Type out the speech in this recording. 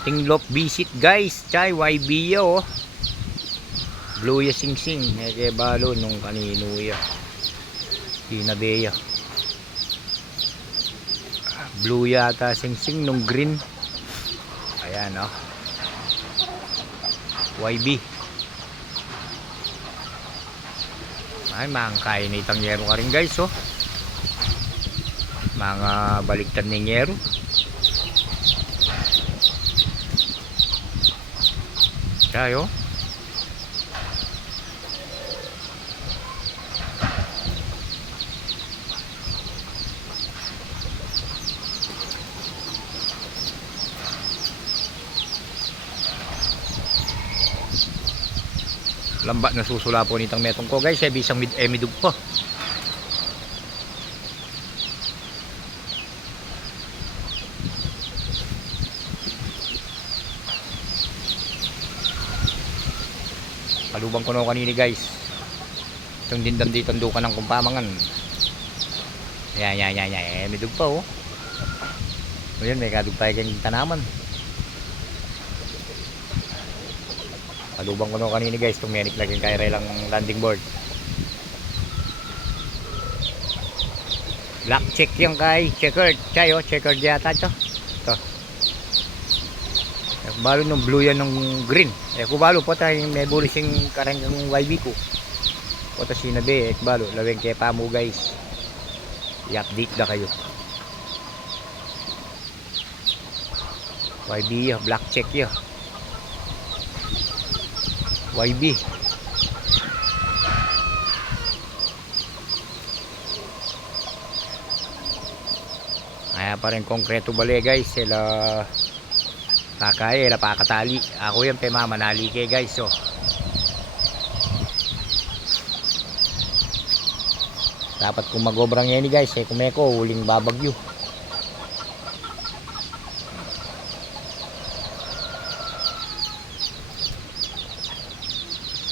ating loft visit guys. Chay YB yo. Blue ya sing sing. Eke balo nung kanino ya. Sinabeya. Blue yata sing sing nung green. Ayan oh. YB. Ay mga itang yero ka rin guys oh. Mga baliktad ng yero. Tayo. Lamba na susula po nitang metong ko guys, ay bisang midug pa. Palubang ko no kanini guys. Itong dindam dito dukan ng kumpamangan. Yan, midug pa oh. O yan, may kadugtay kayong tanaman. Palubang ko no kanini guys, itong menik laging kaya lang landing board. Black check yung kay checkered. Chayo, checkered yata ito. Ito. Balo ng blue yan ng green. Kubalo po tayo may bulising karanggang YB ko. Po ta sinabi, balo laweng kay pamo guys. I-update na kayo. YB black check yo. YB. Kaya pa rin konkreto bali guys. Sila kakaya, sila pakatali. Ako yan pe mamanali kay guys oh. Dapat kung magobrang yan guys kumeko huling babagyo.